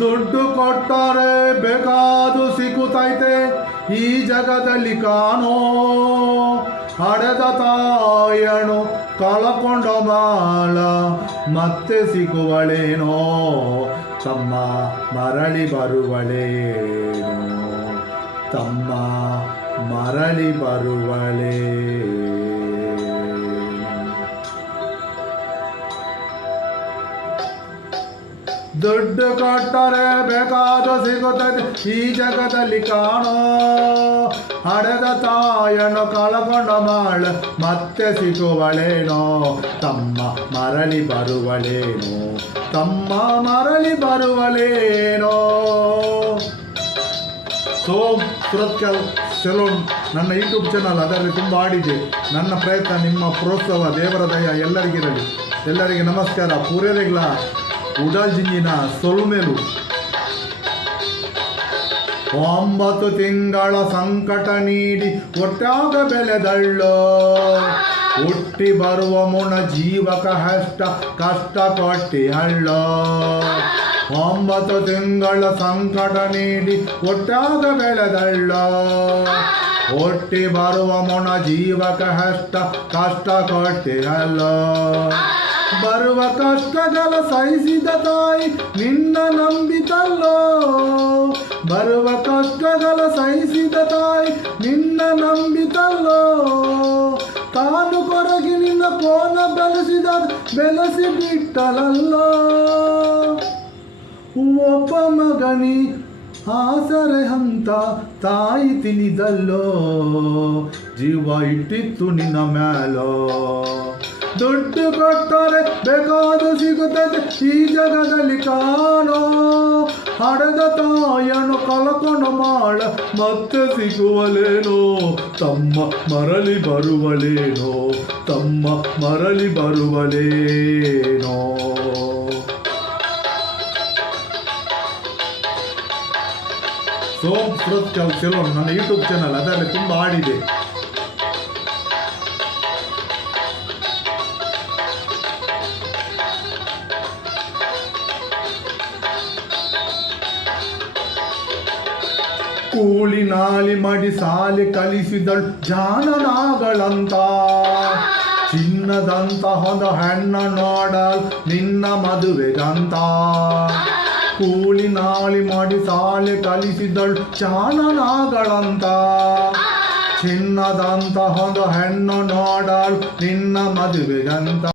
ದುಡ್ಡು ಕೊಟ್ಟರೆ ಬೇಕಾದು ಸಿಗುತ್ತೈತೆ ಈ ಜಗದಲ್ಲಿ ಕಾಣೋ, ಹಡೆದ ತಾಯಣು ಕಳಕೊಂಡ ಮಾಳ ಮತ್ತೆ ಸಿಗುವಳೇನೋ, ತಮ್ಮ ಮರಳಿ ಬರುವಳೇನೋ, ತಮ್ಮ ಮರಳಿ ಬರುವಳೇ. ದುಡ್ಡು ಕೊಟ್ಟರೆ ಬೇಕಾದ ಸಿಗುತ್ತದೆ ಈ ಜಗದಲ್ಲಿ ಕಾಣೋ, ಹಡೆದ ತಾಯನು ಕಳಕೊಂಡ ಮಾಳ ಮತ್ತೆ ಸಿಗುವಳೇನೋ, ತಮ್ಮ ಮರಳಿ ಬರುವಳೇನೋ, ತಮ್ಮ ಮರಳಿ ಬರುವಳೇನೋ. ಸೋಮ್ ಸುರತ್ಕಲ್ ಸೆಲೂನ್ ನನ್ನ ಯೂಟ್ಯೂಬ್ ಚಾನಲ್, ಅದರಲ್ಲಿ ತುಂಬ ಆಡಿದೆ. ನನ್ನ ಪ್ರಯತ್ನ, ನಿಮ್ಮ ಪ್ರೋತ್ಸಾಹ, ದೇವರ ದಯ ಎಲ್ಲರಿಗಿರಲಿ. ಎಲ್ಲರಿಗೆ ನಮಸ್ಕಾರ. ಪೂರೈರೆಗ್ಲ ಉಡಾಲ್ಜಿಂಜಿನ ಸೊಲ್ಮೇಲು 9 ತಿಂಗಳ ಸಂಕಟ ನೀಡಿ ಒಟ್ಟಾಗ ಬೆಳೆದಳ್ಳೋ, ಹುಟ್ಟಿ ಬರುವ ಮುಣ ಜೀವಕ ಕಷ್ಟ ಕೊಟ್ಟಿ ಹಳ್ಳೋ. 9 ತಿಂಗಳ ಸಂಕಟ ನೀಡಿ ಒಟ್ಟಾಗ ಬೆಳೆದಳ್ಳೋ, ಹುಟ್ಟಿ ಬರುವ ಮುಣ ಜೀವಕ ಕಷ್ಟ ಕೊಟ್ಟಿ ಹಳ್ಳೋ. ಬರುವ ಕಷ್ಟಗಳ ಸಹಿಸಿದ ತಾಯಿ ನಿನ್ನ ನಂಬಿತಲ್ಲೋ, ಬರುವ ಕಷ್ಟಗಳ ಸಹಿಸಿದ ತಾಯಿ ನಿನ್ನ ನಂಬಿತಲ್ಲೋ. ತಾನು ಕೊರಗಿ ನಿನ್ನ ಕೋನ ಬೆಳೆಸಿ ಬಿಟ್ಟಲಲ್ಲೋ. ಒಬ್ಬ ಮಗನಿ ಆಸರೆ ಅಂತ ತಾಯಿ ತಿಳಿದಲ್ಲೋ, ಜೀವ ಇಟ್ಟಿತ್ತು ನಿನ್ನ ಮ್ಯಾಲೋ. ದುಡ್ಡು ಕೊಟ್ಟರೆ ಬೇಕಾದು ಸಿಗುತ್ತದೆ ಈ ಜಗದಲ್ಲಿ ಕಾಣೋ, ಹಡೆದ ತಾಯನು ಕಳಕೊಂಡ ಮಾಳ ಮತ್ತೆ ಸಿಗುವಳೇನೋ, ತಮ್ಮ ಮರಳಿ ಬರುವಳೇನೋ, ತಮ್ಮ ಮರಳಿ ಬರುವಳೇನೋ. ಸೋಮ್ ಸುರತ್ಕಲ್ ಸೆಲೂನ್ ನನ್ನ ಯೂಟ್ಯೂಬ್ ಚಾನಲ್, ಅದರಲ್ಲಿ ತುಂಬ ಆಡಿದೆ. ಕೂಲಿ ನಾಲಿ ಮಾಡಿ ಸಾಲಿ ಕಲಿಸಿದಳು ಜಾನನಾಗಳಂತ, ಚಿನ್ನದಂತ ಹೊಂದ ಹೆಣ್ಣ ನೋಡಲ್ ನಿನ್ನ ಮದುವೆಗಂತ. ಕೂಲಿ ನಾಲಿ ಮಾಡಿ ಸಾಲಿ ಕಲಿಸಿದಳು ಜಾನನಾಗಳಂತ, ಚಿನ್ನದಂತ ಹೊಂದ ಹೆಣ್ಣು ನೋಡಲ್ ನಿನ್ನ ಮದುವೆಗಂತ.